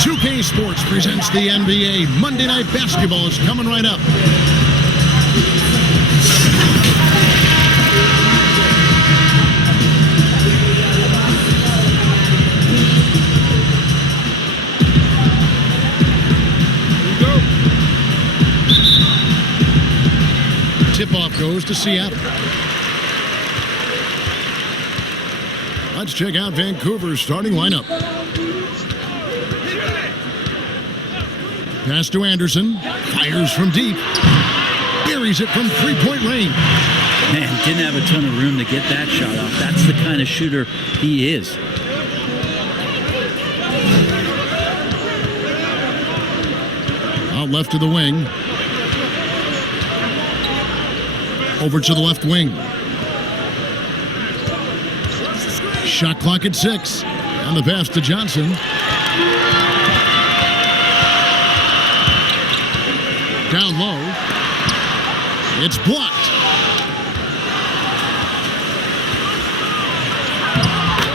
2K Sports presents the NBA. Monday Night Basketball is coming right up. Tip-off goes to Seattle. Let's check out Vancouver's starting lineup. Pass to Anderson. Fires from deep. Buries it from three-point range. Man, didn't have a ton of room to get that shot off. That's the kind of shooter he is. Out left to the wing. Over to the left wing. Shot clock at 6. On the pass to Johnson. Down low. It's blocked.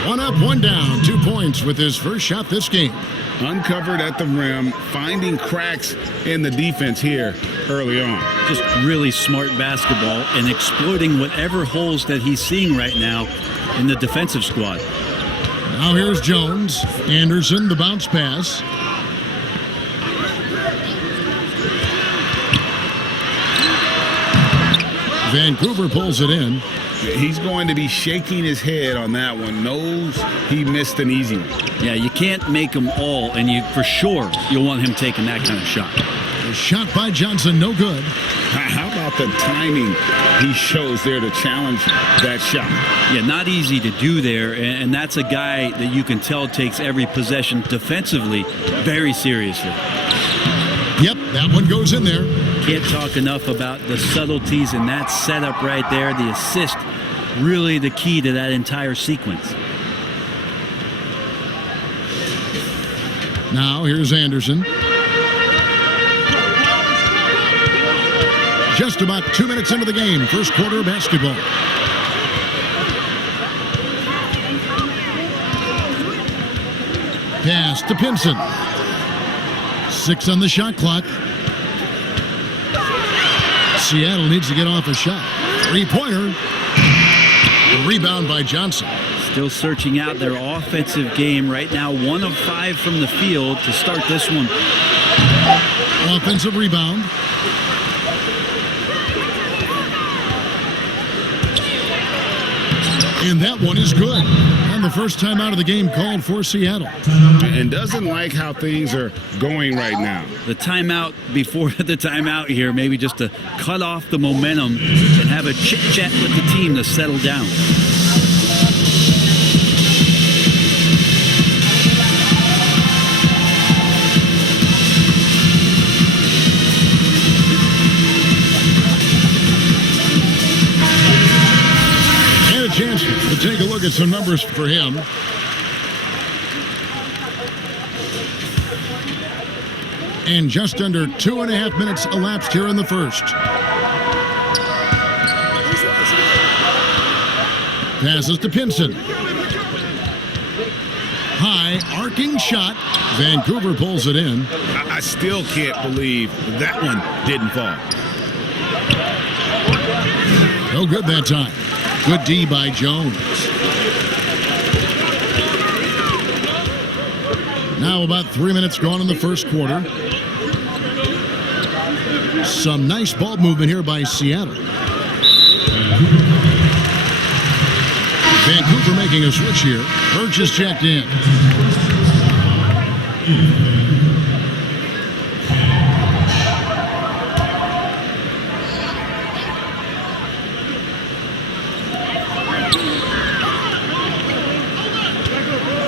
One up, one down. 2 points with his first shot this game. Uncovered at the rim, finding cracks in the defense here early on. Just really smart basketball and exploiting whatever holes that he's seeing right now in the defensive squad. Now here's Jones. Anderson, the bounce pass. Vancouver pulls it in. He's going to be shaking his head on that one. Knows he missed an easy one. Yeah, you can't make them all, and for sure you'll want him taking that kind of shot. The shot by Johnson, no good. How about the timing he shows there to challenge that shot? Yeah, not easy to do there, and that's a guy that you can tell takes every possession defensively very seriously. Yep, that one goes in there. Can't talk enough about the subtleties in that setup right there. The assist, really the key to that entire sequence. Now here's Anderson. Just about 2 minutes into the game, first quarter of basketball. Pass to Pinson. 6 on the shot clock. Seattle needs to get off a shot. Three-pointer. Rebound by Johnson. Still searching out their offensive game right now. 1 of 5 from the field to start this one. Offensive rebound. And that one is good. And the first time out of the game called for Seattle. And doesn't like how things are going right now. The timeout before the timeout here, maybe just to cut off the momentum and have a chit-chat with the team to settle down. Chance to take a look at some numbers for him. And just under 2.5 minutes elapsed here in the first. Passes to Pinson. High arcing shot. Vancouver pulls it in. I still can't believe that one didn't fall. No good that time. Good D by Jones. Now about 3 minutes gone in the first quarter. Some nice ball movement here by Seattle. Vancouver making a switch here. Birch is checked in.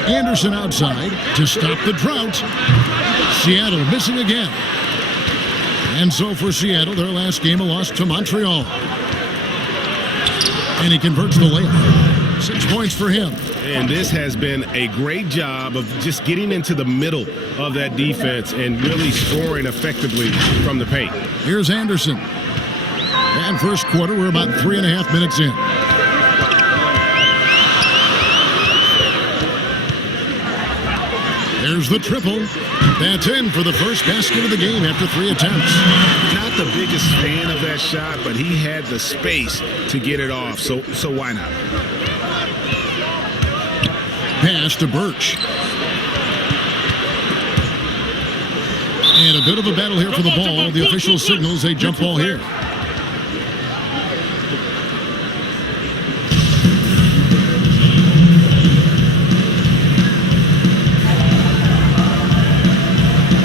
Anderson outside to stop the drought. Seattle missing again. And so for Seattle, their last game a loss to Montreal. And he converts the layup. 6 points for him. And this has been a great job of just getting into the middle of that defense and really scoring effectively from the paint. Here's Anderson. And first quarter, we're about 3.5 minutes in. There's the triple. That's in for the first basket of the game after 3 attempts. Not the biggest fan of that shot, but he had the space to get it off, so why not? Pass to Birch. And a bit of a battle here for the ball. The official signals a jump ball here.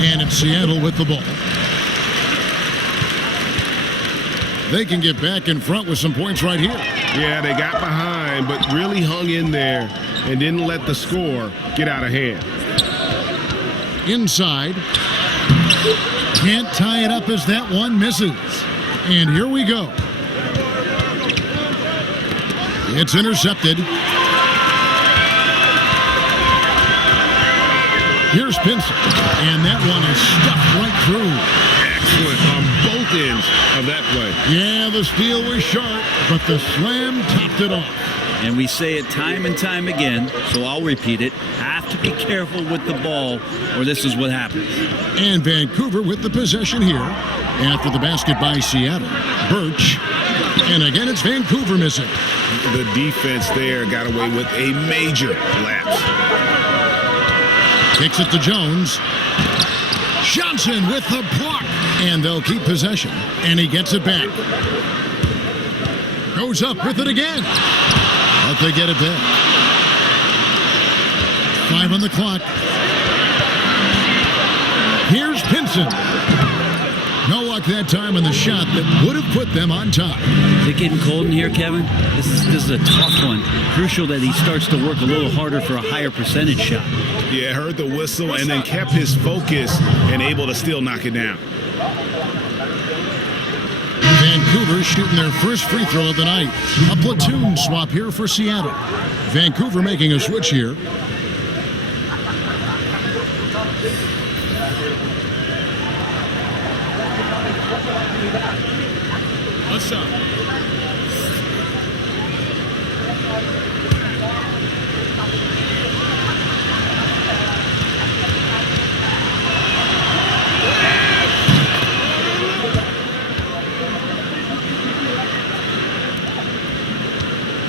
And it's Seattle with the ball. They can get back in front with some points right here. Yeah, they got behind, but really hung in there and didn't let the score get out of hand. Inside. Can't tie it up as that one misses. And here we go. It's intercepted. Here's Pinson. And that one is stuffed right through. Excellent on both ends of that play. Yeah, the steal was sharp, but the slam topped it off. And we say it time and time again, so I'll repeat it. Have to be careful with the ball, or this is what happens. And Vancouver with the possession here after the basket by Seattle. Birch. And again, it's Vancouver missing. The defense there got away with a major lapse. Kicks it to Jones. Johnson with the block. And they'll keep possession. And he gets it back. Goes up with it again. But they get it back. 5 on the clock. Here's Pinson. No luck that time on the shot that would have put them on top. Is it getting cold in here, Kevin? This is a tough one. Crucial that he starts to work a little harder for a higher percentage shot. Yeah, heard the whistle and then kept his focus and able to still knock it down. Vancouver shooting their first free throw of the night. A platoon swap here for Seattle. Vancouver making a switch here. What's up?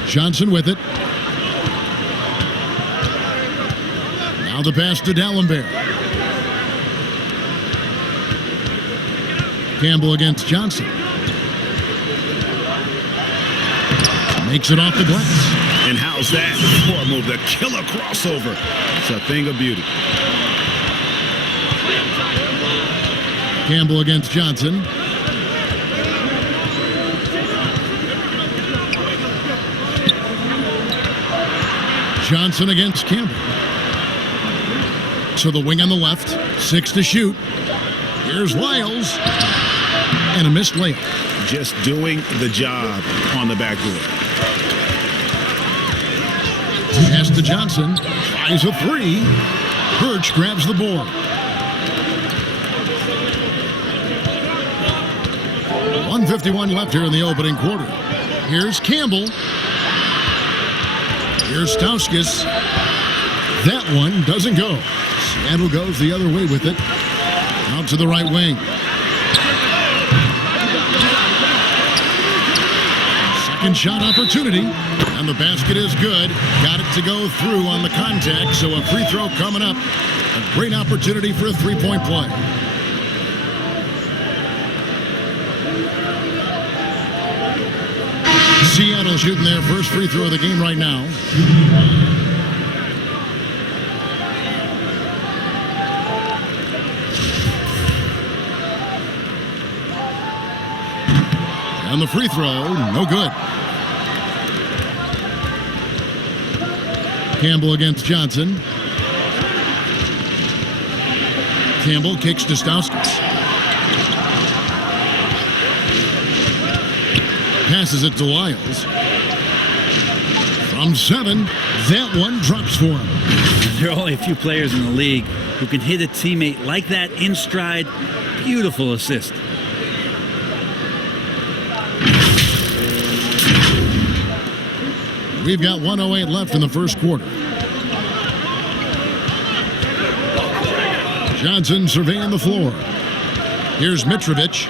Johnson with it. Now the pass to D'Alembert. Campbell against Johnson. Makes it off the glass. And how's that? Poor move, the killer crossover. It's a thing of beauty. Campbell against Johnson. Johnson against Campbell. So the wing on the left, 6 to shoot. Here's Lyles. And a missed layup. Just doing the job on the backboard. Pass to Johnson. Tries a 3. Birch grabs the board. 1:51 left here in the opening quarter. Here's Campbell. Here's Stauskas. That one doesn't go. Seattle goes the other way with it. Out to the right wing. Second shot opportunity. And the basket is good. Got it to go through on the contact. So a free throw coming up. A great opportunity for a three-point play. Seattle shooting their first free throw of the game right now. And the free throw, no good. Campbell against Johnson. Campbell kicks to Stauskas. Passes it to Lyles. From 7, that one drops for him. There are only a few players in the league who can hit a teammate like that in stride. Beautiful assist. We've got 1:08 left in the first quarter. Johnson surveying the floor. Here's Mitrovic.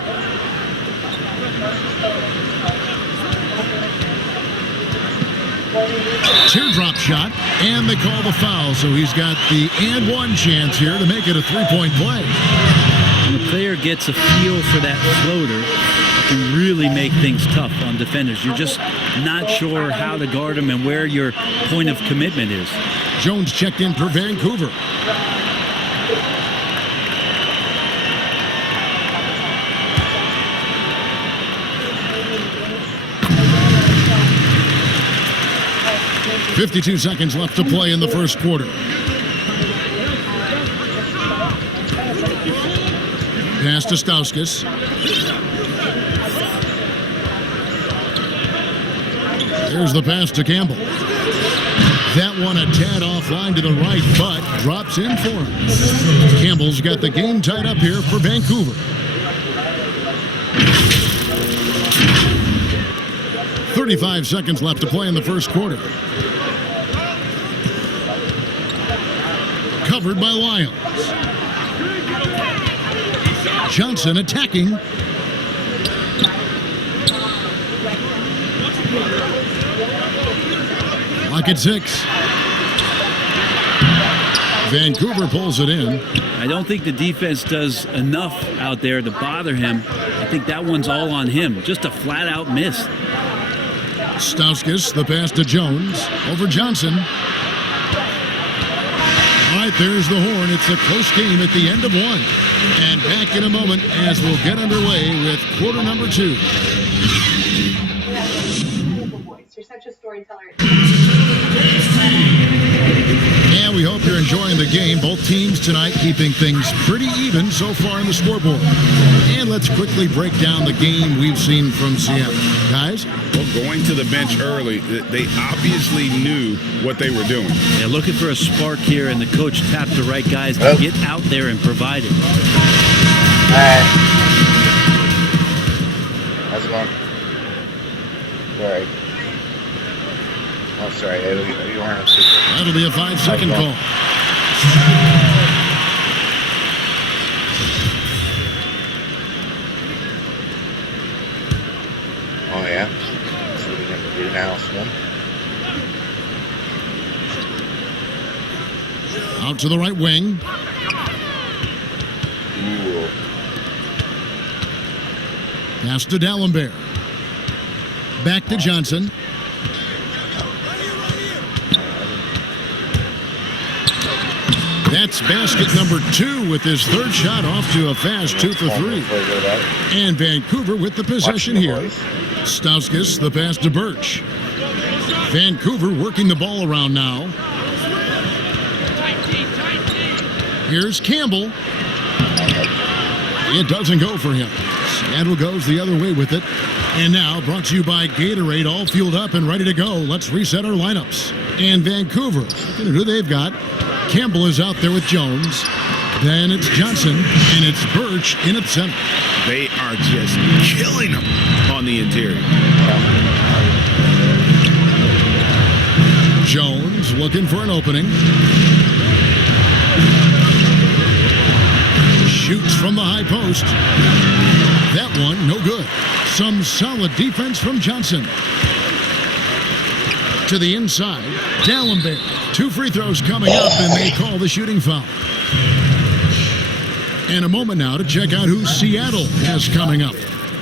Teardrop shot, and they call the foul, so he's got the and one chance here to make it a three-point play. When the player gets a feel for that floater, it can really make things tough on defenders. You're just not sure how to guard them and where your point of commitment is. Jones checked in for Vancouver. .52 seconds left to play in the first quarter. Pass to Stauskas. There's the pass to Campbell. That one a tad offline to the right, but drops in for him. Campbell's got the game tied up here for Vancouver. .35 seconds left to play in the first quarter. Covered by Lyons. Johnson attacking. Lock at 6. Vancouver pulls it in. I don't think the defense does enough out there to bother him. I think that one's all on him. Just a flat-out miss. Stauskas, the pass to Jones. Over Johnson. All right, there's the horn. It's a close game at the end of one. And back in a moment as we'll get underway with quarter number 2. You're such a storyteller. And we hope you're enjoying the game. Both teams tonight keeping things pretty even so far in the scoreboard. And let's quickly break down the game we've seen from Seattle. Guys? Well, going to the bench early, they obviously knew what they were doing. They're looking for a spark here, and the coach tapped the right guys to get out there and provide it. Alright. How's it going? Sorry. Oh, sorry. You weren't on speaker. That'll be a 5-second call. Oh, yeah? That's what we're going to do now, Swim. Out to the right wing. Ooh. Pass to D'Alembert. Back to Johnson. That's basket number 2 with his third shot off to a fast 2 for 3. And Vancouver with the possession here. Stauskas, the pass to Birch. Vancouver working the ball around now. Here's Campbell. It doesn't go for him. Seattle goes the other way with it. And now, brought to you by Gatorade, all fueled up and ready to go. Let's reset our lineups. And Vancouver, looking at who they've got. Campbell is out there with Jones. Then it's Johnson, and it's Birch in at center. They are just killing them on the interior. Jones looking for an opening. Shoots from the high post. That one, no good. Some solid defense from Johnson. To the inside, D'Alembert. 2 free throws coming up, and they call the shooting foul. In a moment now to check out who Seattle has coming up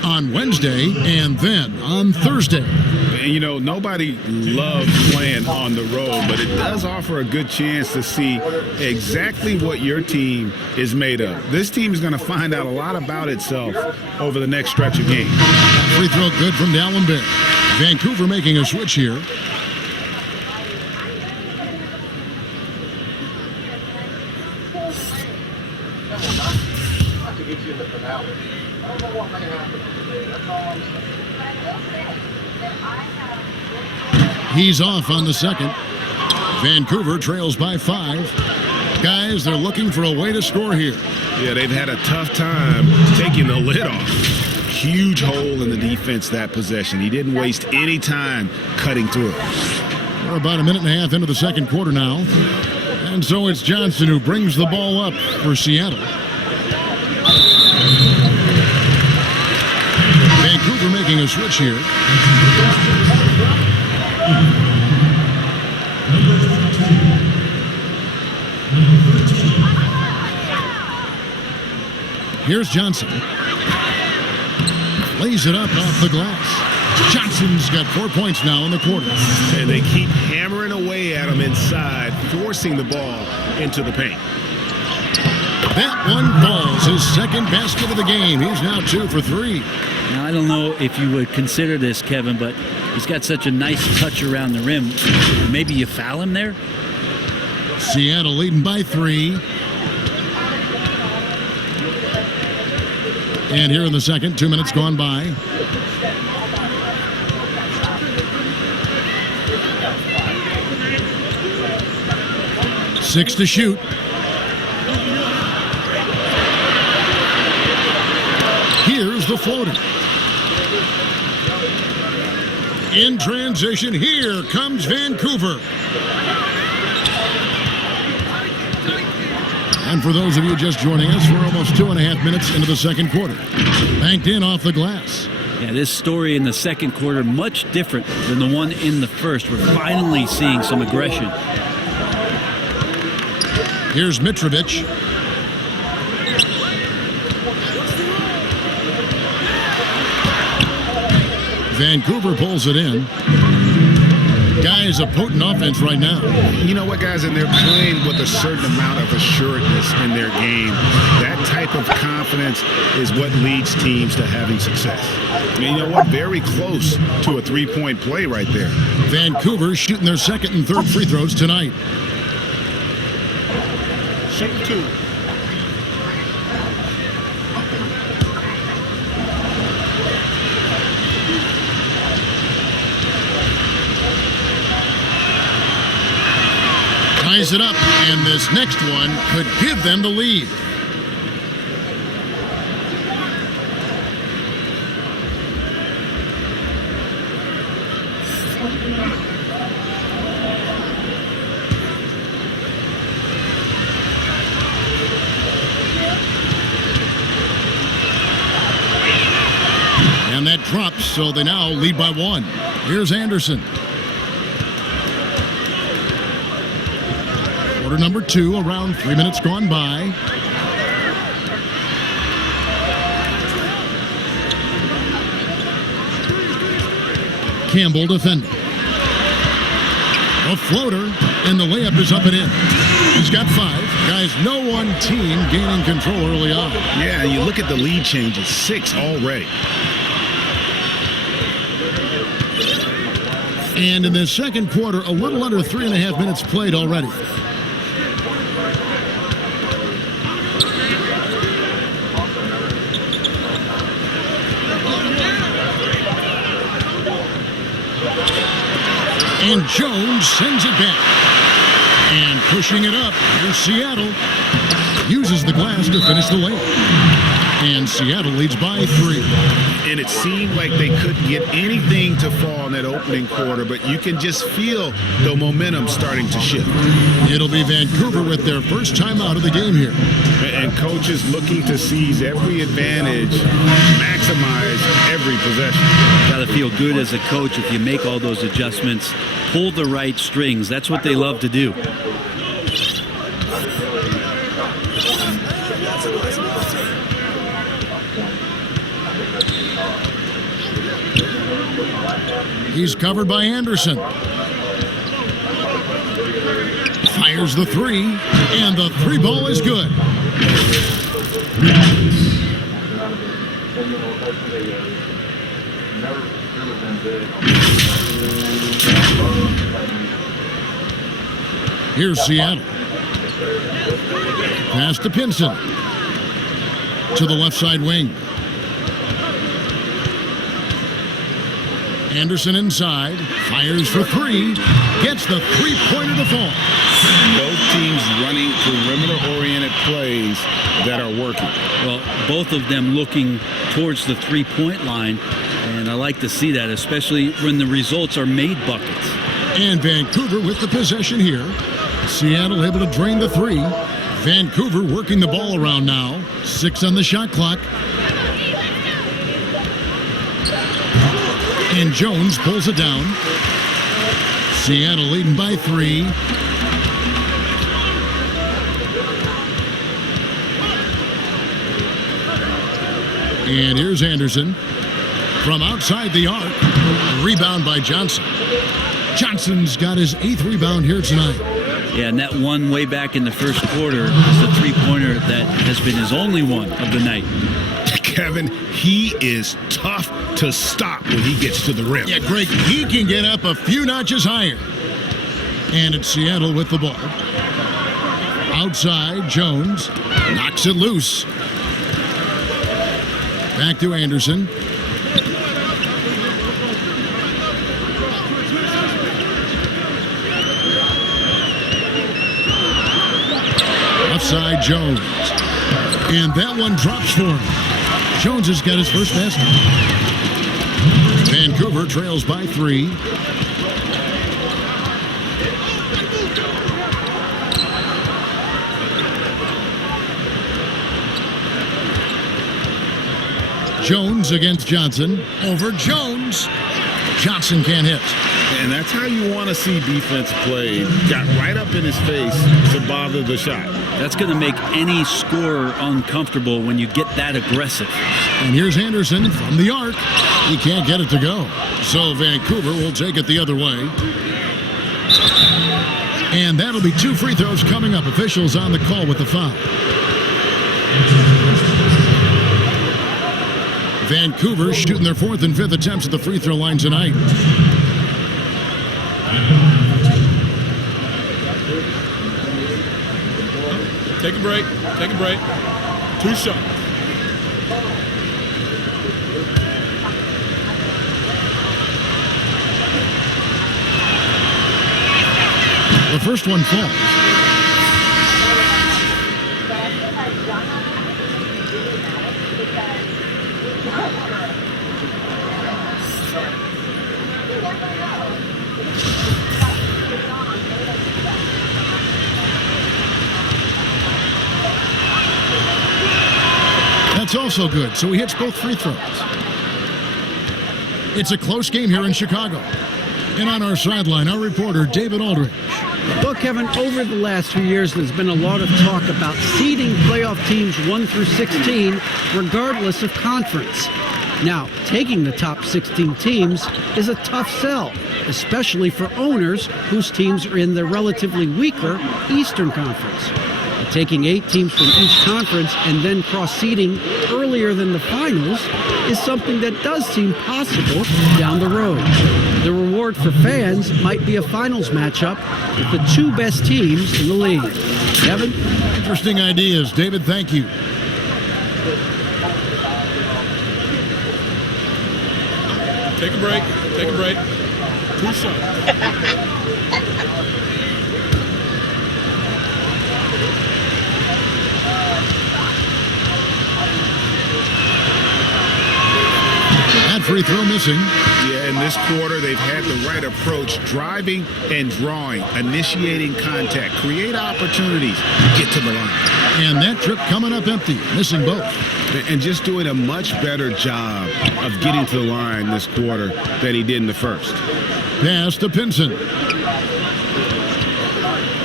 on Wednesday and then on Thursday. And, you know, nobody loves playing on the road, but it does offer a good chance to see exactly what your team is made of. This team is going to find out a lot about itself over the next stretch of games. Free throw good from D'Alembert. Vancouver making a switch here. He's off on the second. Vancouver trails by 5. Guys, they're looking for a way to score here. Yeah, they've had a tough time taking the lid off. Huge hole in the defense that possession. He didn't waste any time cutting through it. We're about a minute and a half into the second quarter now. And so it's Johnson who brings the ball up for Seattle. Vancouver making a switch here. Here's Johnson. Lays it up off the glass. Johnson's got 4 points now in the quarter. And they keep hammering away at him inside, forcing the ball into the paint. That one falls, his second basket of the game. He's now 2 for 3. Now, I don't know if you would consider this, Kevin, but he's got such a nice touch around the rim. Maybe you foul him there? Seattle leading by 3. And here in the second, 2 minutes gone by. Six to shoot. Here's the floater. In transition, here comes Vancouver. And for those of you just joining us, we're almost 2.5 minutes into the second quarter. Banked in off the glass. Yeah, this story in the second quarter, much different than the one in the first. We're finally seeing some aggression. Here's Mitrovic. Vancouver pulls it in. Guys, a potent offense right now. You know what, guys? And they're playing with a certain amount of assuredness in their game. That type of confidence is what leads teams to having success. And you know what? Very close to a three-point play right there. Vancouver shooting their second and third free throws tonight. Shoot 2. Ties it up, and this next one could give them the lead. And that drops, so they now lead by 1. Here's Anderson. Quarter number 2, around 3 minutes gone by. Campbell defending. A floater, and the layup is up and in. He's got 5. Guys, no one team gaining control early on. Yeah, you look at the lead changes, 6 already. And in the second quarter, a little under 3.5 minutes played already. And Jones sends it back. And pushing it up, here's Seattle. Uses the glass to finish the layup. And Seattle leads by 3. And it seemed like they couldn't get anything to fall in that opening quarter, but you can just feel the momentum starting to shift. It'll be Vancouver with their first time out of the game here. And coaches looking to seize every advantage, maximize every possession. Got to feel good as a coach if you make all those adjustments, pull the right strings. That's what they love to do. He's covered by Anderson. Fires the 3, and the 3 ball is good. Here's Seattle. Pass to Pinson. To the left side wing. Anderson inside, fires for 3, gets the three-pointer to fall. Both teams running perimeter-oriented plays that are working. Well, both of them looking towards the three-point line, and I like to see that, especially when the results are made buckets. And Vancouver with the possession here. Seattle able to drain the three. Vancouver working the ball around now. 6 on the shot clock. And Jones pulls it down. Seattle leading by 3. And here's Anderson from outside the arc. Rebound by Johnson. Johnson's got his 8th rebound here tonight. Yeah, and that one way back in the first quarter is the three-pointer that has been his only one of the night. Kevin, he is tough to stop when he gets to the rim. Yeah, Greg, he can get up a few notches higher. And it's Seattle with the ball. Outside, Jones knocks it loose. Back to Anderson. Offside, Jones. And that one drops for him. Jones has got his first basket. Vancouver trails by 3. Jones against Johnson. Over Jones. Johnson can't hit. And that's how you want to see defense play. Got right up in his face to bother the shot. That's going to make any scorer uncomfortable when you get that aggressive. And here's Anderson from the arc. He can't get it to go. So Vancouver will take it the other way. And that'll be 2 free throws coming up. Officials on the call with the foul. Vancouver shooting their 4th and 5th attempts at the free throw line tonight. Take a break. Take a break. 2 shots. The first one falls. That's also good, so he hits both free throws. It's a close game here in Chicago. And on our sideline, our reporter, David Aldridge. Well, Kevin, over the last few years, there's been a lot of talk about seeding playoff teams 1 through 16, regardless of conference. Now, taking the top 16 teams is a tough sell, especially for owners whose teams are in the relatively weaker Eastern Conference. Taking 8 teams from each conference and then cross-seeding earlier than the finals is something that does seem possible down the road. The reward for fans might be a finals matchup with the 2 best teams in the league. Kevin? Interesting ideas. David, thank you. Take a break. Take a break. 2 shots. That free throw missing. Yeah, in this quarter, they've had the right approach, driving and drawing, initiating contact, create opportunities, get to the line. And that trip coming up empty, missing both. And just doing a much better job of getting to the line this quarter than he did in the first. Pass to Pinson.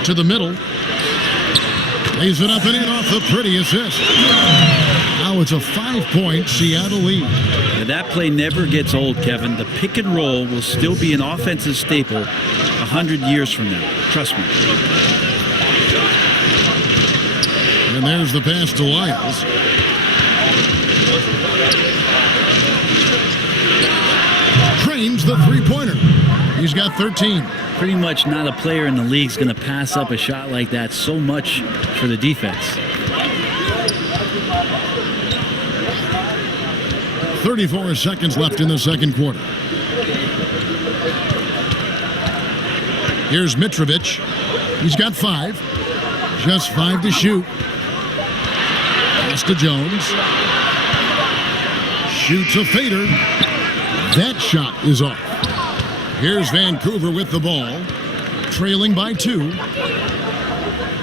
To the middle. Lays it up and in off the pretty assist. Now it's a 5-point Seattle lead. Now that play never gets old, Kevin. The pick and roll will still be an offensive staple 100 years from now. Trust me. And there's the pass to Lyles. Trains the three-pointer. He's got 13. Pretty much not a player in the league is going to pass up a shot like that so much for the defense. 34 seconds left in the second quarter. Here's Mitrovic. He's got 5. Just 5 to shoot. Pass to Jones. Shoots a fader. That shot is off. Here's Vancouver with the ball. trailing by 2.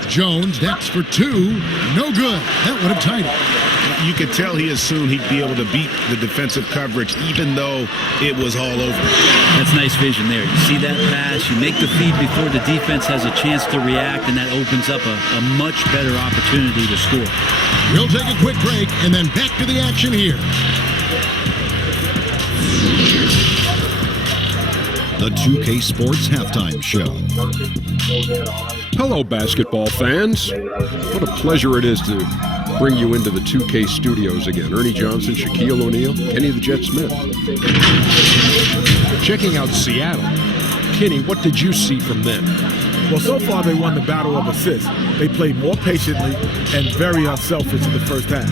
Jones next for 2. No good. That would have tied it. You could tell he assumed he'd be able to beat the defensive coverage, even though it was all over. That's nice vision there. You see that pass, you make the feed before the defense has a chance to react, and that opens up a much better opportunity to score. We'll take a quick break and then back to the action here. The 2K Sports Halftime Show. Hello, basketball fans. What a pleasure it is to bring you into the 2K studios again. Ernie Johnson, Shaquille O'Neal, Kenny the Jet Smith. Checking out Seattle. Kenny, what did you see from them? Well, so far they won the battle of assists. They played more patiently and very unselfish in the first half.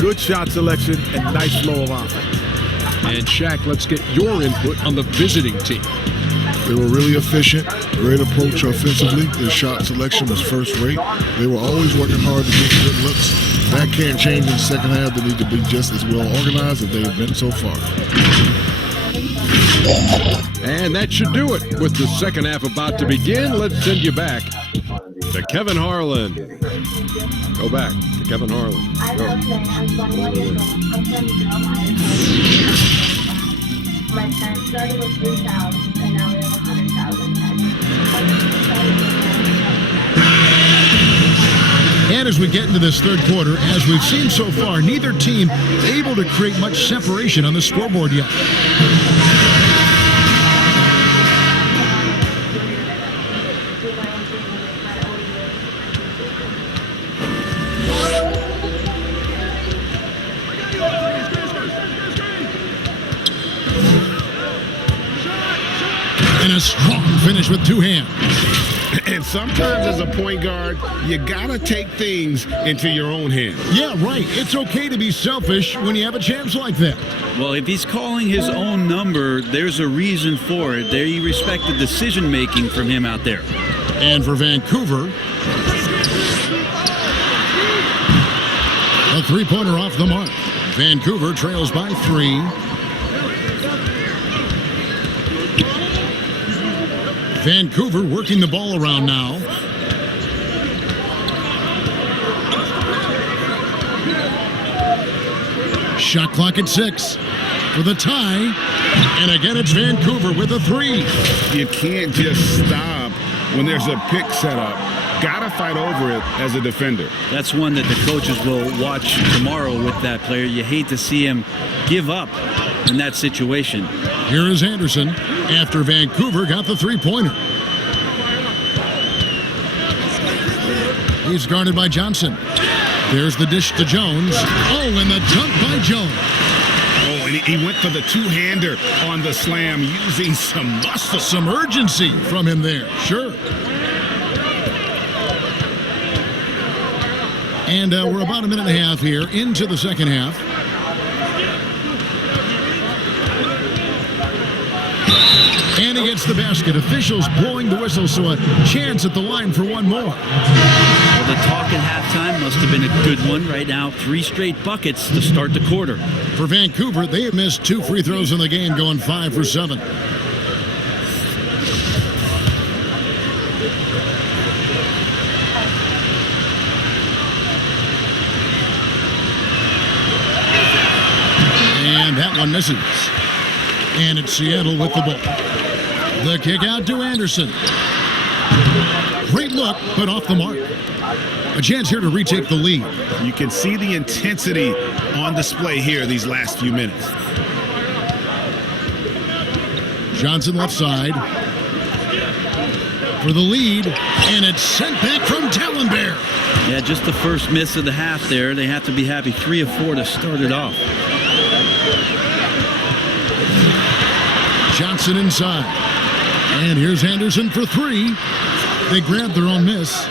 Good shot selection and nice flow of offense. And Shaq, let's get your input on the visiting team. They were really efficient, great approach offensively. Their shot selection was first rate. They were always working hard to get good looks. That can't change in the second half. They need to be just as well organized as they have been so far. And that should do it. With the second half about to begin, let's send you back to Kevin Harlan. Go back to Kevin Harlan. Go. My parents started with 3,000 and now we have 100,000. And as we get into this third quarter, as we've seen so far, neither team is able to create much separation on the scoreboard yet. And a strong finish with 2 hands. And sometimes as a point guard, you gotta take things into your own hands. Yeah, right. It's okay to be selfish when you have a chance like that. Well, if he's calling his own number, there's a reason for it. They respect the decision-making from him out there. And for Vancouver, a three-pointer off the mark. Vancouver trails by 3. Vancouver working the ball around now. Shot clock at 6 for the tie. And again, it's Vancouver with a 3. You can't just stop when there's a pick set up. Gotta fight over it as a defender. That's one that the coaches will watch tomorrow with that player. You hate to see him give up in that situation. Here is Anderson after Vancouver got the three-pointer. He's guarded by Johnson. There's the dish to Jones. Oh, and the dunk by Jones. Oh, and he went for the two-hander on the slam using some muscle. Some urgency from him there, sure. And we're about a minute and a half here into the second half. And he gets the basket. Officials blowing the whistle, so a chance at the line for one more. Well, the talk at halftime must have been a good one. Right now, 3 straight buckets to start the quarter. For Vancouver, they have missed 2 free throws in the game, going 5 for 7. And that one misses. And it's Seattle with the ball. The kick out to Anderson. Great look, but off the mark. A chance here to retake the lead. You can see the intensity on display here these last few minutes. Johnson left side for the lead, and it's sent back from Talonbear. Yeah, just the first miss of the half there. They have to be happy 3 of 4 to start it off. Johnson inside. And here's Anderson for 3. They grabbed their own miss.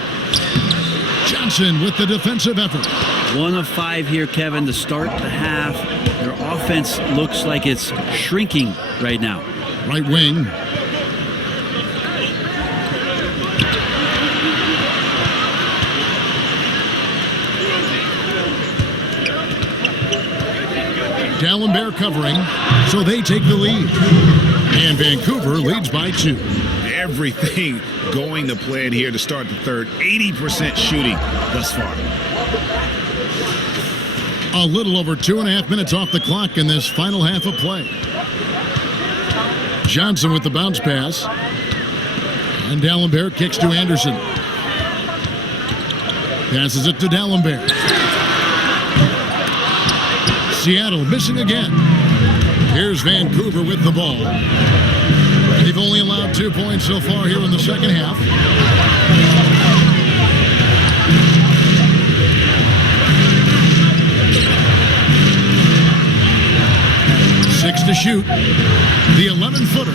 Johnson with the defensive effort. 1 of 5 here, Kevin, to start the half. Their offense looks like it's shrinking right now. Right wing. Dallenberg covering, so they take the lead. And Vancouver leads by 2. everything going to plan here to start the third. 80% shooting thus far. A little over 2.5 minutes off the clock in this final half of play. Johnson with the bounce pass. And D'Alembert kicks to Anderson. Passes it to D'Alembert. Seattle missing again. Here's Vancouver with the ball. They've only allowed 2 points so far here in the second half. Six to shoot. The 11-footer.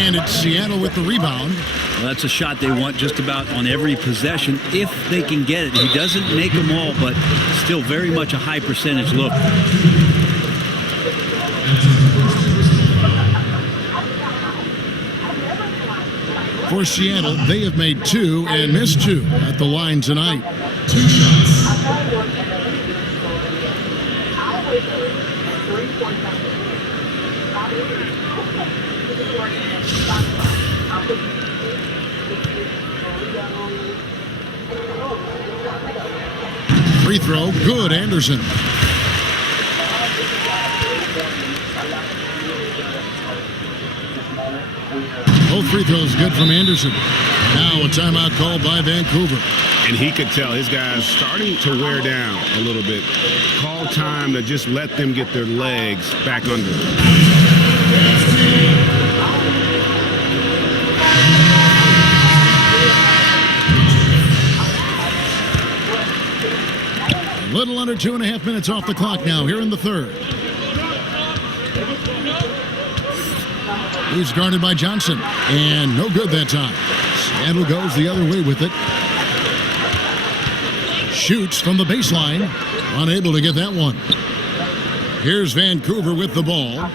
And it's Seattle with the rebound. Well, that's a shot they want just about on every possession if they can get it. He doesn't make them all, but still very much a high percentage look. For Seattle, they have made 2 and missed 2 at the line tonight. 2 shots. Free throw, good, Anderson. Both free throws good from Anderson. Now a timeout called by Vancouver. And he could tell his guys starting to wear down a little bit. Call time to just let them get their legs back under them. Little under 2.5 minutes off the clock now here in the third. He's guarded by Johnson, and no good that time. Seattle goes the other way with it. Shoots from the baseline, unable to get that one. Here's Vancouver with the ball.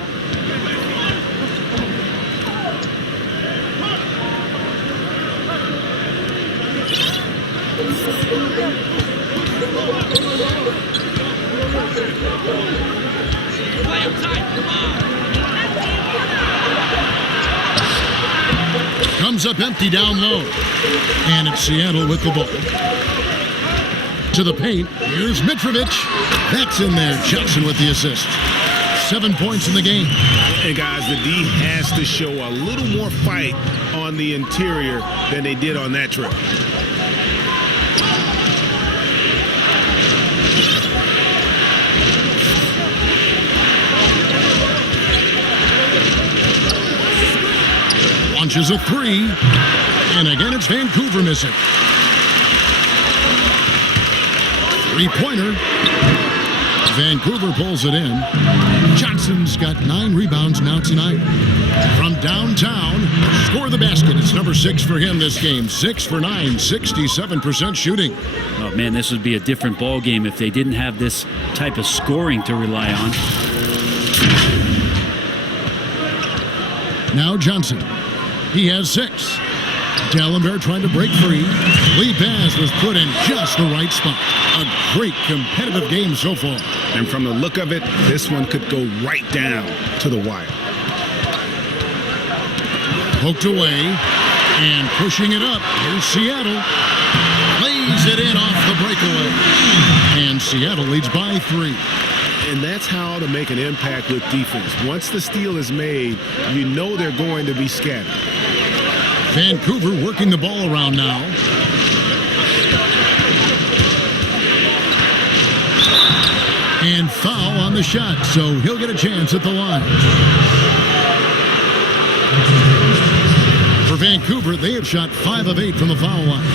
Comes up empty down low. And it's Seattle with the ball. To the paint. Here's Mitrovic. That's in there. Johnson with the assist. 7 points in the game. And guys, the D has to show a little more fight on the interior than they did on that trip. Launches a 3. And again, it's Vancouver missing. Three-pointer. Vancouver pulls it in. Johnson's got 9 rebounds now tonight. From downtown, score the basket. It's number 6 for him this game. 6 for 9, 67% shooting. Oh, man, this would be a different ball game if they didn't have this type of scoring to rely on. Now Johnson. He has 6. D'Alembert trying to break free. Lee pass was put in just the right spot. A great competitive game so far. And from the look of it, this one could go right down to the wire. Poked away and pushing it up. Here's Seattle. Lays it in off the breakaway. And Seattle leads by 3. And that's how to make an impact with defense. Once the steal is made, you know they're going to be scattered. Vancouver working the ball around now. And foul on the shot, so he'll get a chance at the line. For Vancouver, they have shot 5 of 8 from the foul line.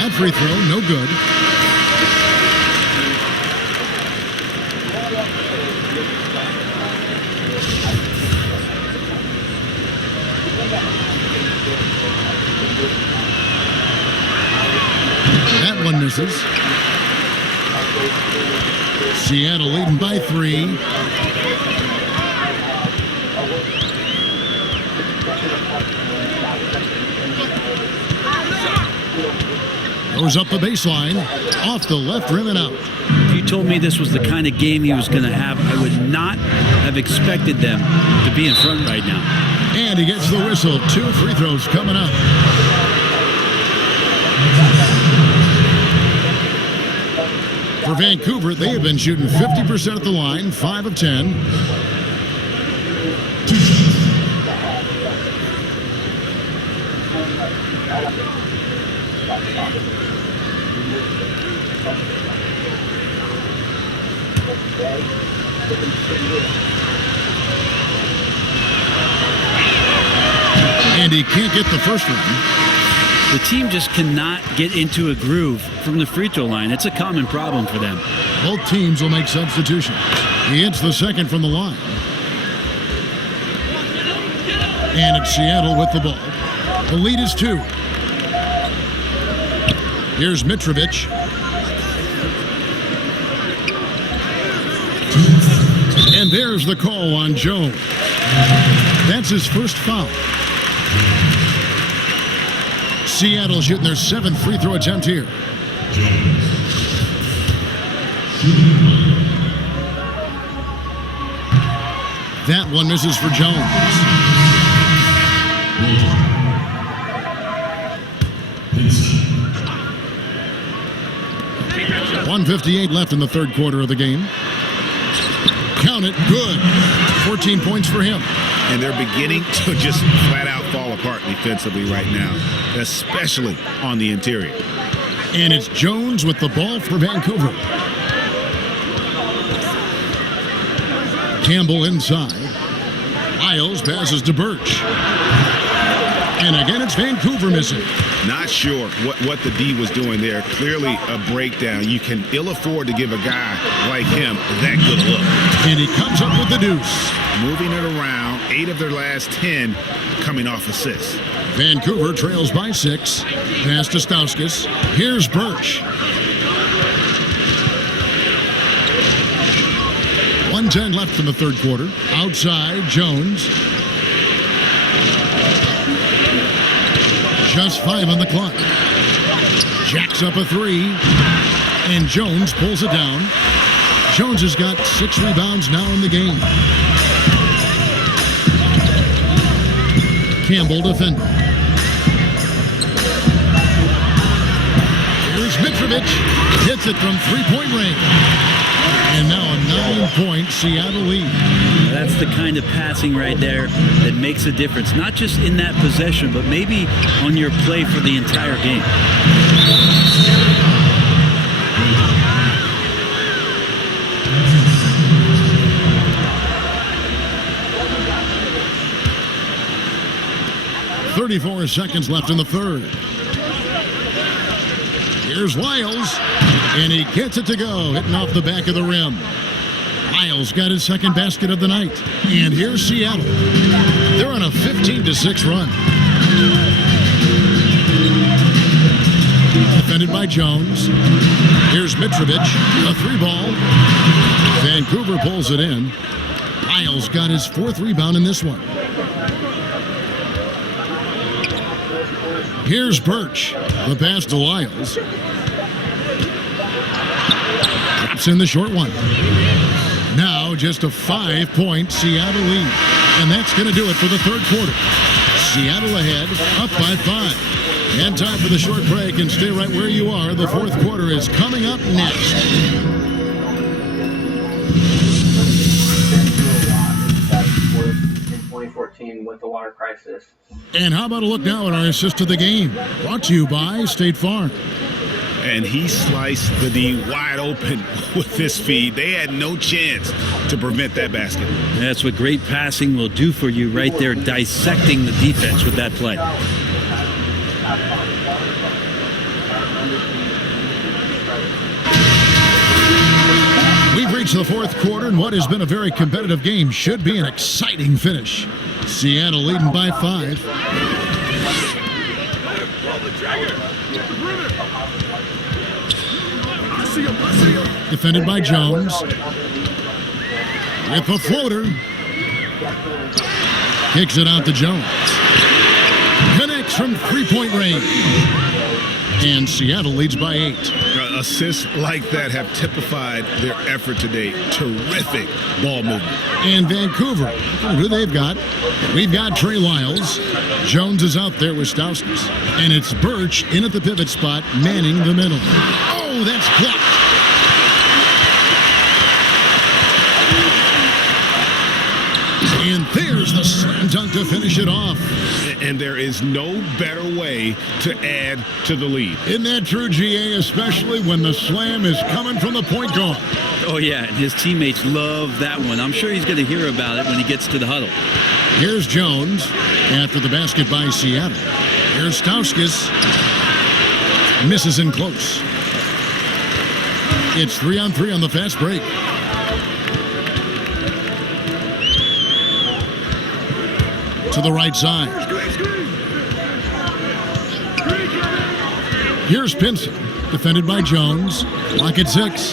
That free throw, no good. That one misses. Seattle leading by 3. Goes up the baseline, off the left rim and out. If you told me this was the kind of game he was going to have, I would not have expected them to be in front right now. And he gets the whistle. 2 free throws coming up. For Vancouver, they have been shooting 50% at the line, 5 of 10. And he can't get the first one. The team just cannot get into a groove from the free throw line. It's a common problem for them. Both teams will make substitutions. He hits the second from the line. And it's Seattle with the ball. The lead is 2. Here's Mitrovic. And there's the call on Jones. That's his first foul. Seattle shooting their 7th free throw attempt here. That one misses for Jones. 1:58 left in the third quarter of the game. Count it, good. 14 points for him. And they're beginning to just flat out fall apart defensively right now, especially on the interior. And it's Jones with the ball for Vancouver. Campbell inside. Lyles passes to Birch. And again, it's Vancouver missing. Not sure what the D was doing there. Clearly a breakdown. You can ill afford to give a guy like him that good a look. And he comes up with the deuce. Moving it around, 8 of their last 10 coming off assists. Vancouver trails by 6. Pass to Stauskas. Here's Birch. 1:10 left in the third quarter. Outside, Jones. Just 5 on the clock. Jacks up a 3. And Jones pulls it down. Jones has got 6 rebounds now in the game. Campbell defending. Here's Mitrovic. Hits it from 3-point range. And now a 9-point Seattle lead. That's the kind of passing right there that makes a difference. Not just in that possession, but maybe on your play for the entire game. .34 seconds left in the third. Here's Lyles, and he gets it to go, hitting off the back of the rim. Lyles got his second basket of the night. And here's Seattle. They're on a 15-6 run. Defended by Jones. Here's Mitrovic, a 3-ball. Vancouver pulls it in. Lyles got his 4th rebound in this one. Here's Birch. The pass to Lyles. Drops in the short one. Now just a 5-point Seattle lead. And that's going to do it for the third quarter. Seattle ahead, up by 5. And time for the short break, and stay right where you are. The fourth quarter is coming up next. In 2014 with the water crisis. And how about a look now at our assist to the game? Brought to you by State Farm. And he sliced the D wide open with this feed. They had no chance to prevent that basket. That's what great passing will do for you right there, dissecting the defense with that play. We've reached the fourth quarter, and what has been a very competitive game should be an exciting finish. Seattle leading by 5. Defended by Jones. With the floater. Kicks it out to Jones. Connects from 3-point range. And Seattle leads by 8. Assists like that have typified their effort today. Terrific ball movement. And Vancouver, who they've got? We've got Trey Lyles. Jones is out there with Stauskas. And it's Birch in at the pivot spot, manning the middle. Oh, that's blocked. And there's the slam dunk to finish it off. And there is no better way to add to the lead. Isn't that true, GA, especially when the slam is coming from the point guard? Oh, yeah, and his teammates love that one. I'm sure he's going to hear about it when he gets to the huddle. Here's Jones after the basket by Seattle. Here's Stauskas. Misses in close. It's 3-on-3 on the fast break. To the right side. Here's Pinson, defended by Jones. Lock at 6.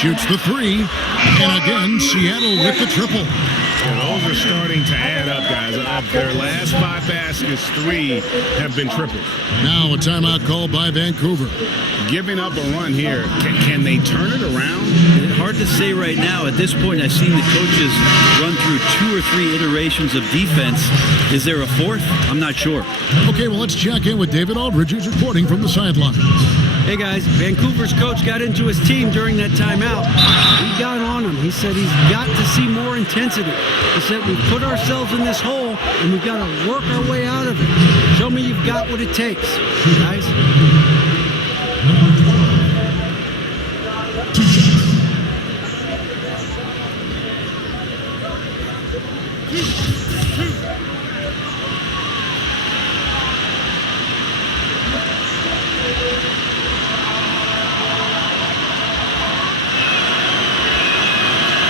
Shoots the 3. And again, Seattle with the triple. Those are starting to add up, guys. Of their last 5 baskets, 3 have been triples. Now a timeout called by Vancouver. Giving up a run here. Can they turn it around? Hard to say right now. At this point, I've seen the coaches run through 2 or 3 iterations of defense. Is there a 4th? I'm not sure. Okay, well, let's check in with David Aldridge, who's reporting from the sideline. Hey, guys, Vancouver's coach got into his team during that timeout. He got on him. He said he's got to see more intensity. He said we've put ourselves in this hole, and we've got to work our way out of it. Show me you've got what it takes, guys.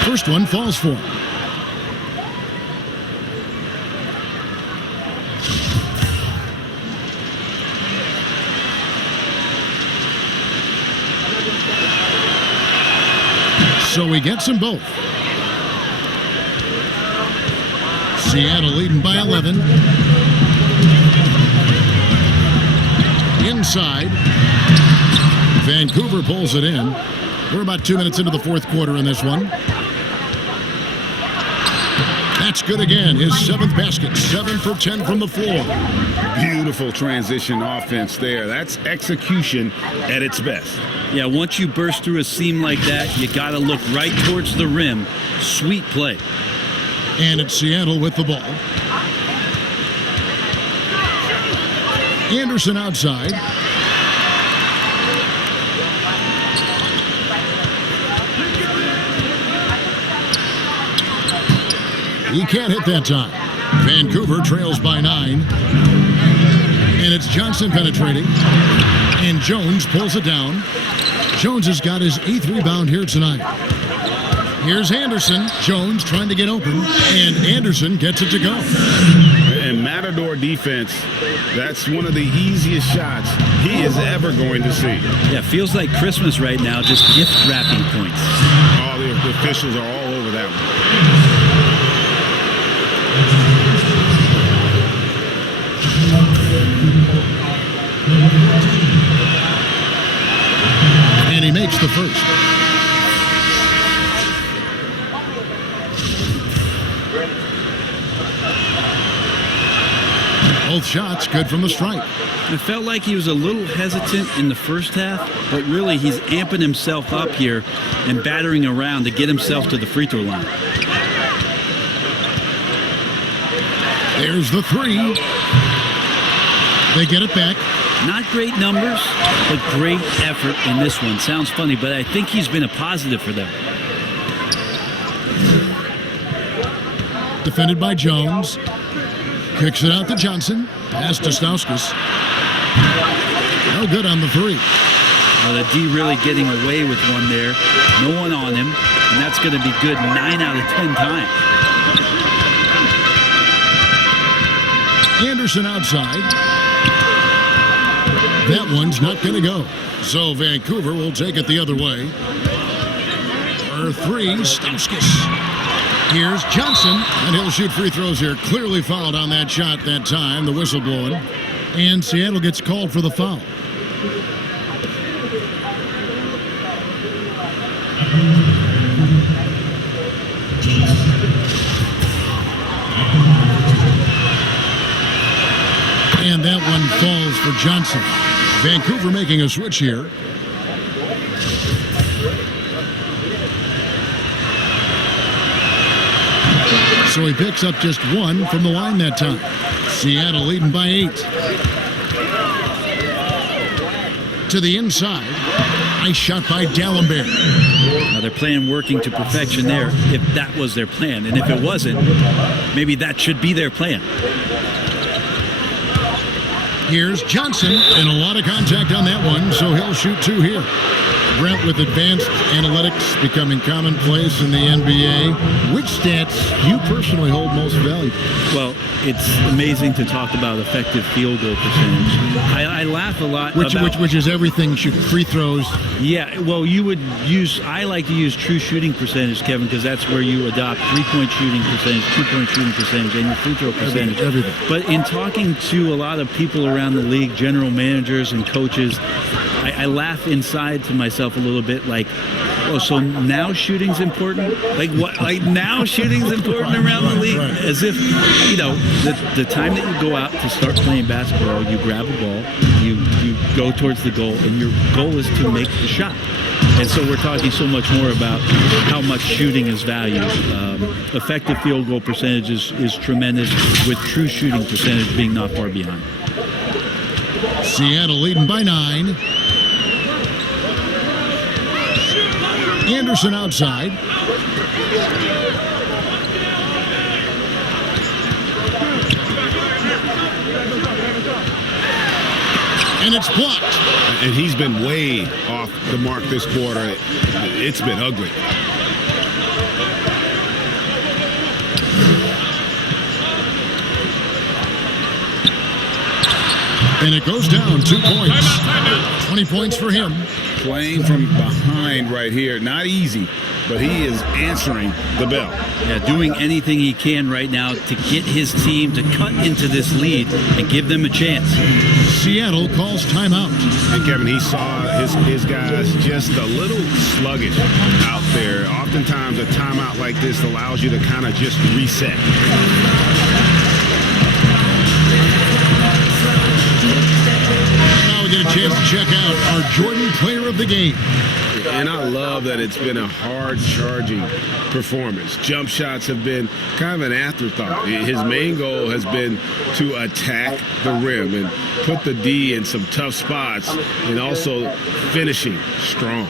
First one falls for him. So he gets them both. Seattle leading by 11. Inside. Vancouver pulls it in. We're about 2 minutes into the fourth quarter in this one. That's good again. His 7th basket. 7 for 10 from the floor. Beautiful transition offense there. That's execution at its best. Yeah, once you burst through a seam like that, you got to look right towards the rim. Sweet play. And it's Seattle with the ball. Anderson outside. He can't hit that time. Vancouver trails by 9. And it's Johnson penetrating. And Jones pulls it down. Jones has got his 8th rebound here tonight. Here's Anderson. Jones trying to get open. And Anderson gets it to go. And Matador defense, that's one of the easiest shots he is ever going to see. Yeah, feels like Christmas right now, just gift wrapping points. All the officials are all over that one. And he makes the first. Both shots good from the stripe. It felt like he was a little hesitant in the first half, but really he's amping himself up here and battering around to get himself to the free throw line. There's the 3. They get it back. Not great numbers, but great effort in this one. Sounds funny, but I think he's been a positive for them. Defended by Jones. Kicks it out to Johnson. Pass to Stauskas. No good on the 3. Well, the D really getting away with one there. No one on him, and that's going to be good 9 out of 10 times. Anderson outside. That one's not going to go. So Vancouver will take it the other way. For 3, Stauskas. Here's Johnson, and he'll shoot free throws here. Clearly fouled on that shot that time, the whistle blowing. And Seattle gets called for the foul. And that one falls for Johnson. Vancouver making a switch here. So he picks up just one from the line that time. Seattle leading by 8. To the inside. Nice shot by D'Alembert. Now they're playing working to perfection there, if that was their plan. And if it wasn't, maybe that should be their plan. Here's Johnson, and a lot of contact on that one, so he'll shoot 2 here. Brent, with advanced analytics becoming commonplace in the NBA, which stats you personally hold most valuable? Well, it's amazing to talk about effective field goal percentage. I laugh a lot which is everything, free throws. Yeah, well, I like to use true shooting percentage, Kevin, because that's where you adopt 3-point shooting percentage, 2-point shooting percentage, and your free throw percentage. Everything. But in talking to a lot of people around the league, general managers and coaches, I laugh inside to myself a little bit, like, oh, so now shooting's important? Like what? Like now shooting's important around the league? Right. As if, the time that you go out to start playing basketball, you grab a ball, you go towards the goal, and your goal is to make the shot. And so we're talking so much more about how much shooting is valued. Effective field goal percentage is tremendous, with true shooting percentage being not far behind. Seattle leading by 9. Anderson outside. And it's blocked. And he's been way off the mark this quarter. It's been ugly. And it goes down 2 points. 20 points for him. Playing from behind right here. Not easy, but he is answering the bell. Yeah, doing anything he can right now to get his team to cut into this lead and give them a chance. Seattle calls timeout. And Kevin, he saw his guys just a little sluggish out there. Oftentimes a timeout like this allows you to kind of just reset. Now we get a chance to check out our Jordan Player of the Game. And I love that it's been a hard-charging performance. Jump shots have been kind of an afterthought. His main goal has been to attack the rim and put the D in some tough spots, and also finishing strong.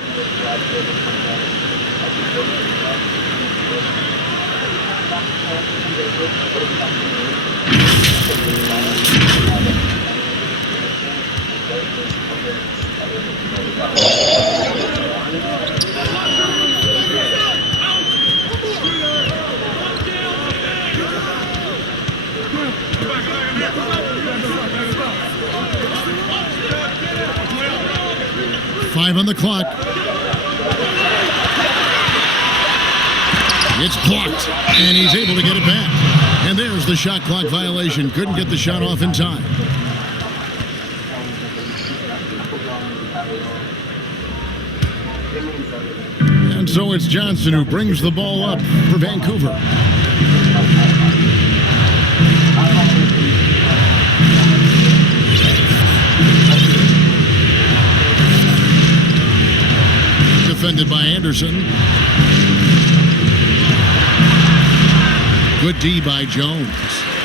Five on the clock. It's blocked, and he's able to get it back. And there's the shot clock violation. Couldn't get the shot off in time. And so it's Johnson who brings the ball up for Vancouver. Defended by Anderson. Good D by Jones.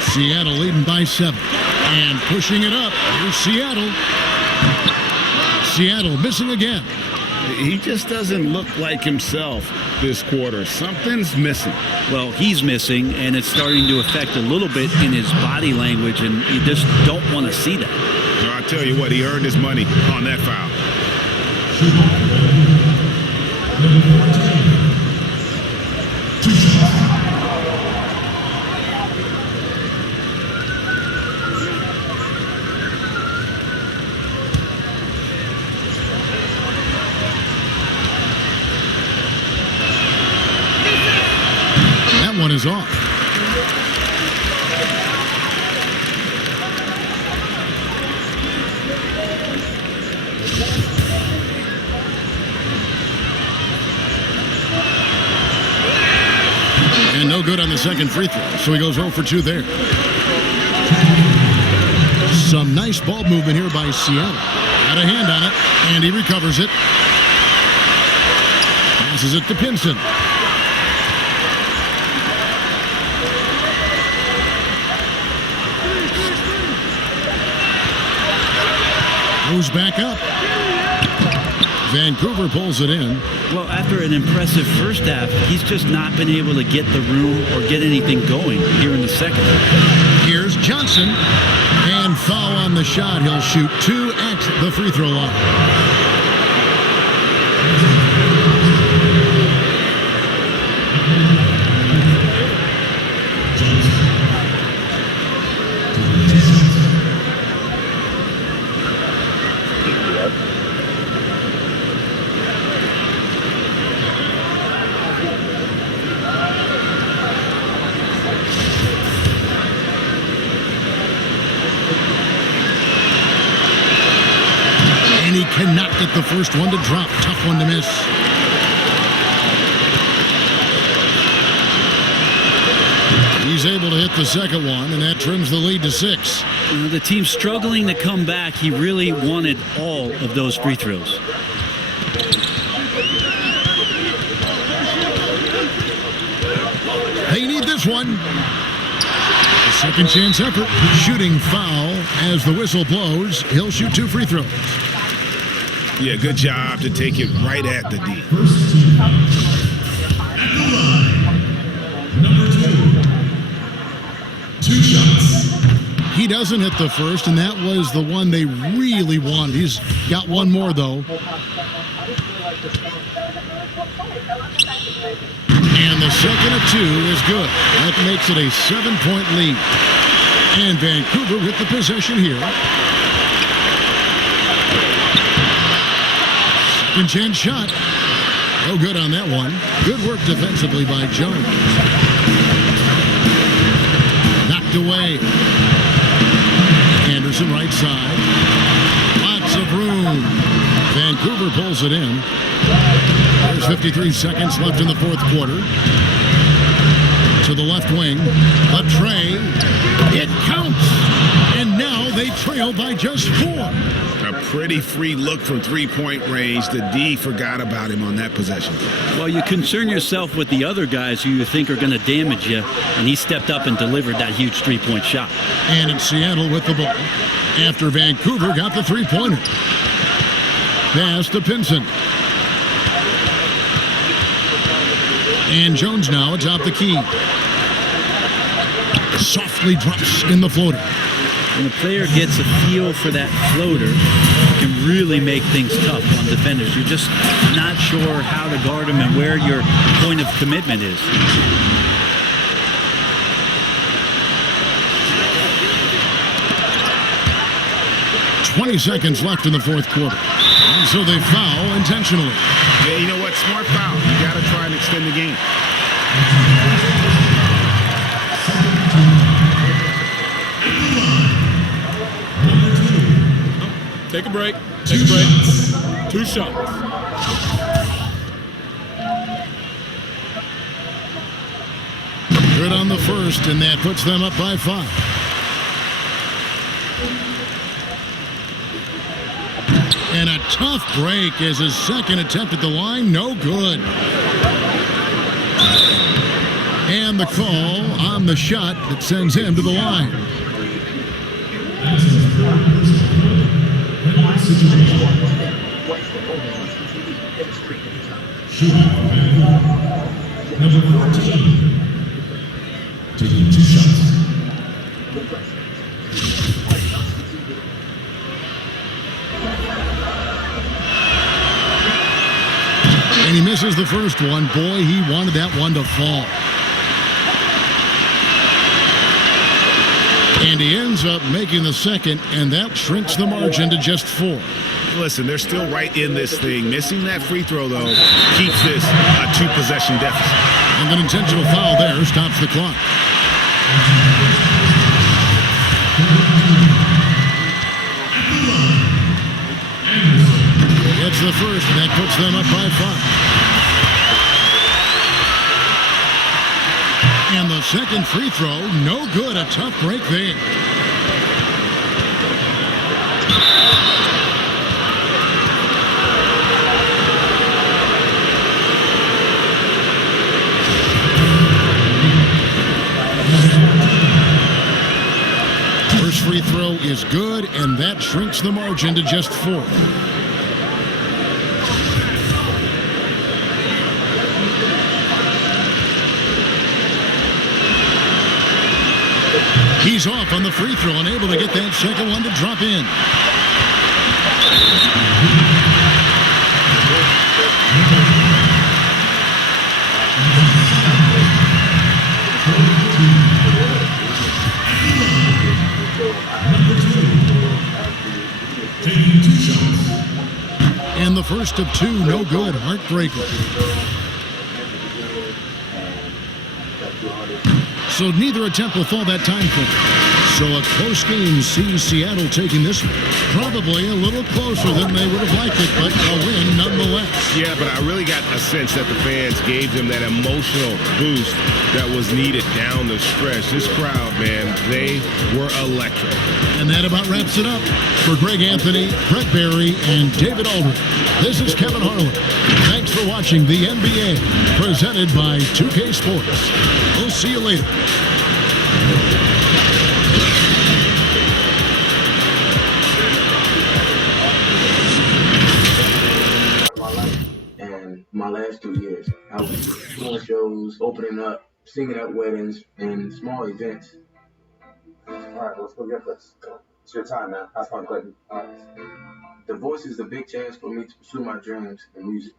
Seattle leading by 7. And pushing it up. Here's Seattle. Seattle missing again. He just doesn't look like himself this quarter. Something's missing. Well, he's missing, and it's starting to affect a little bit in his body language, and you just don't want to see that. So I tell you what, he earned his money on that foul. That one is off. And no good on the second free throw, so he goes 0 for 2 there. Some nice ball movement here by Seattle. Got a hand on it, and he recovers it. Passes it to Pinson. Moves back up. Vancouver pulls it in. Well, after an impressive first half, he's just not been able to get the room or get anything going here in the second. Here's Johnson. And foul on the shot. He'll shoot 2 at the free throw line. He cannot get the first one to drop. Tough one to miss. He's able to hit the second one, and that trims the lead to 6. The team's struggling to come back. He really wanted all of those free throws. They need this one. A second chance effort. Shooting foul as the whistle blows. He'll shoot 2 free throws. Yeah, good job to take it right at the D. Number 2 shots. He doesn't hit the first, and that was the one they really wanted. He's got one more, though. And the second of 2 is good. That makes it a 7-point lead. And Vancouver with the possession here. Second chance shot. No good on that one. Good work defensively by Jones. Knocked away. Anderson right side. Lots of room. Vancouver pulls it in. There's 53 seconds left in the fourth quarter. To the left wing. A tray. It counts. And now they trail by just 4. A pretty free look from three-point range. The D forgot about him on that possession. Well, you concern yourself with the other guys who you think are going to damage you, and he stepped up and delivered that huge three-point shot. And it's Seattle with the ball after Vancouver got the three-pointer. Pass to Pinson. And Jones now atop the key. Softly drops in the floater. When a player gets a feel for that floater, it can really make things tough on defenders. You're just not sure how to guard them and where your point of commitment is. "20 seconds left in the fourth quarter. And so they foul intentionally. Yeah, you know what? Smart foul. You got to try and extend the game. Take a break. Take a break. 2 shots. Good on the first, and that puts them up by 5. And a tough break as his second attempt at the line, no good. And the call on the shot that sends him to the line. Number 14, taking 2 shots. And he misses the first one. Boy, he wanted that one to fall. And he ends up making the second, and that shrinks the margin to just 4. Listen, they're still right in this thing. Missing that free throw, though, keeps this a 2-possession deficit. And an intentional foul there stops the clock. It's the first, and that puts them up by 5. And the second free throw, no good. A tough break there. First free throw is good, and that shrinks the margin to just 4. He's off on the free throw, unable to get that second one to drop in. And the first of 2, no good. Heartbreaker. So neither attempt will fall that time frame. So a close game sees Seattle taking this one. Probably a little closer than they would have liked it, but a win nonetheless. Yeah, but I really got a sense that the fans gave them that emotional boost that was needed down the stretch. This crowd, man, they were electric. And that about wraps it up. For Greg Anthony, Brett Barry, and David Aldridge, this is Kevin Harlan. Thanks for watching the NBA, presented by 2K Sports. We'll see you later. And my last 2 years, I was doing shows, opening up, singing at weddings, and small events. All right, let's go get this. It's your time, man. Have fun, Clayton. All right. The Voice is the big chance for me to pursue my dreams in music.